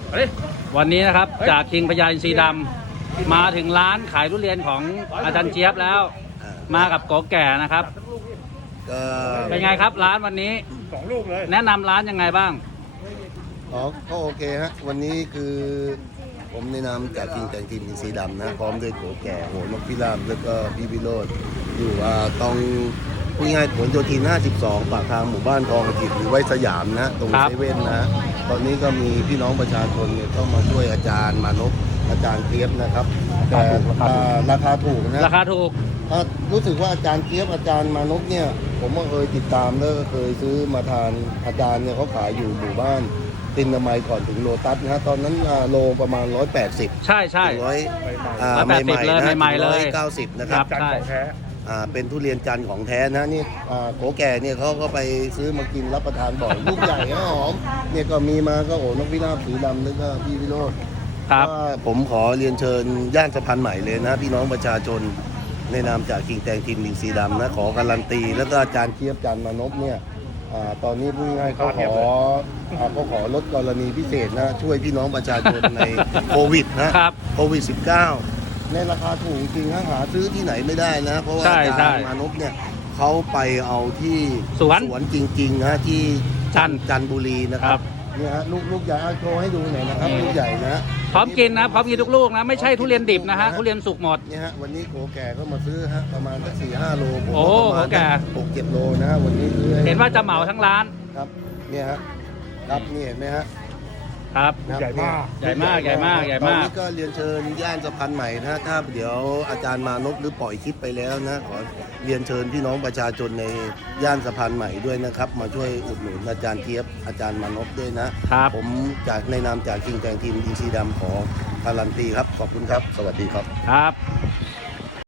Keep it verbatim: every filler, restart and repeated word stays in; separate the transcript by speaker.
Speaker 1: วันนี้นะครับจากคิงพญาอินทรีดำมาถึงร้านขายทุเรียนของอาจารย์เจี๊ยบแล้วมากับโกแก่นะครับเป็นไงครับร้านวันนี้สองลูกเลยแนะนำร้านยังไงบ้าง
Speaker 2: อ๋อก็โอเคฮะวันนี้คือผมในนามจากคิงแต่งทีมอินทรีดำนะพร้อมด้วยโกแก่โหนกพิรามแล้วก็พี่วิโรจน์อยู่อ่าตรงพูดง่ายผลโยธินห้าสิบสองปากทางหมู่บ้านทองอาทิตย์หรือไว้สยามนะตรงเซเว่นนะตอนนี้ก็มีพี่น้องประชาชนเนี่ยก็มาช่วยอาจารย์มานพอาจารย์เกียบนะครับแต่ราคาถูกนะ
Speaker 1: ราคาถูก
Speaker 2: รู้สึกว่าอาจารย์เกียบอาจารย์มานพเนี่ยผมก็เคยติดตามแล้วก็เคยซื้อมาทานอาจารย์เนี่ยเขาขายอยู่หมู่บ้านตินนามัยก่อนถึงโลตัสนะฮะตอนนั้นโลประมาณร้อยแปดสิบ
Speaker 1: ใช่ใช่
Speaker 2: ร้อย
Speaker 1: ใหม่ใหม่เลยใหม่เลย
Speaker 2: ร้อยเก้าสิบนะครับ
Speaker 1: ใช่
Speaker 2: เป็นทุเรียนจันทร์ของแท้นะนี่โกแก่เนี่ยเขาก็ไปซื้อมากินรับประทานบ่อยลูกใหญ่หอมเนี่ยก็มีมาก็โอ้นกพิราบสีดำแล้วก็พี่วิโรจน์
Speaker 1: ครับ
Speaker 2: ผมขอเรียนเชิญย่านสะพานใหม่เลยนะพี่น้องประชาชนในนามจากคิงแตงทีมลิงสีดำนะขอการันตีแล้วก็อาจารย์เทียบอาจารย์มานพเนี่ยตอนนี้พูดง่ายเขาขอเขาขอลดกรณีพิเศษนะช่วยพี่น้องประชาชนในโควิดนะโควิด สิบเก้า ในราคาถูกจริงหาซื้อที่ไหนไม่ได้นะเพราะว่าอาจารย์มานพเนี่ยเขาไปเอาที่
Speaker 1: สวน
Speaker 2: สวนจริงๆนะที่
Speaker 1: จัน
Speaker 2: จันบุรีนะครับเนี่ยฮะลูกลูกใหญ่เอาโชว์ให้ดูหน่อยนะครับลูกใหญ่นะ
Speaker 1: พร้อมกินนะพร้อมกินทุกลูกนะไม่ใช่ทุเรียนดิบนะฮะทุเรียนสุกหมด
Speaker 2: เนี่ยฮะวันนี้โกแก่ก็มาซื้อฮะประมาณสักสี่ห้าโล
Speaker 1: โอ้โกแก่
Speaker 2: หกเจ็ดโลนะวันนี้
Speaker 1: เห็นว่าจะเหมาทั้งร้าน
Speaker 2: ครับเนี่ยฮะครับนี่เห็นไหมฮะ
Speaker 1: ครับ
Speaker 2: ใหญ่มาก
Speaker 1: ใหญ่มากใหญ่มากใหญ่มาก
Speaker 2: ตอนนี้ก็เรียนเชิญย่านสะพานใหม่นะถ้าเดี๋ยวอาจารย์มานพหรือปล่อยคลิปไปแล้วนะขอเรียนเชิญพี่น้องประชาชนในย่านสะพานใหม่ด้วยนะครับมาช่วยอุดหนุนอาจารย์เทียบอาจารย์มานพด้วยนะครับผมจากในนามจากคิงแตงทีมอินทรีดำขอการันตีครับขอบคุณครับสวัสดีครับ
Speaker 1: ครับ